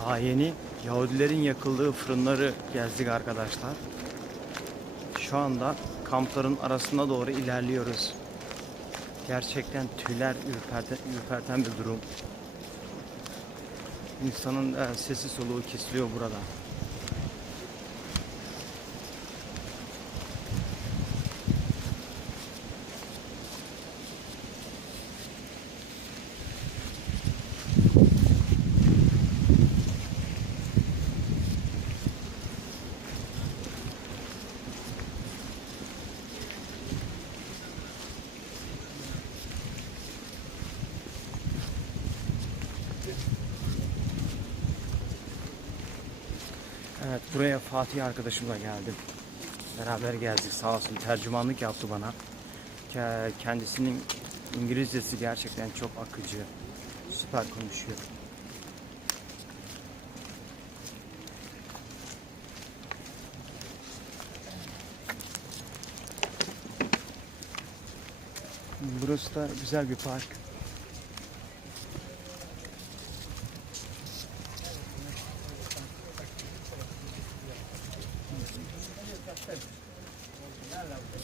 Daha yeni Yahudilerin yakıldığı fırınları gezdik arkadaşlar. Şu anda kampların arasına doğru ilerliyoruz. Gerçekten tüyler ürperten, ürperten bir durum. İnsanın e, sesi soluğu kesiliyor burada. Evet buraya Fatih arkadaşımla geldim. Beraber geldik sağ olsun tercümanlık yaptı bana. Ke- Kendisinin İngilizcesi gerçekten çok akıcı. Süper konuşuyor. Burası da güzel bir park. લાવતો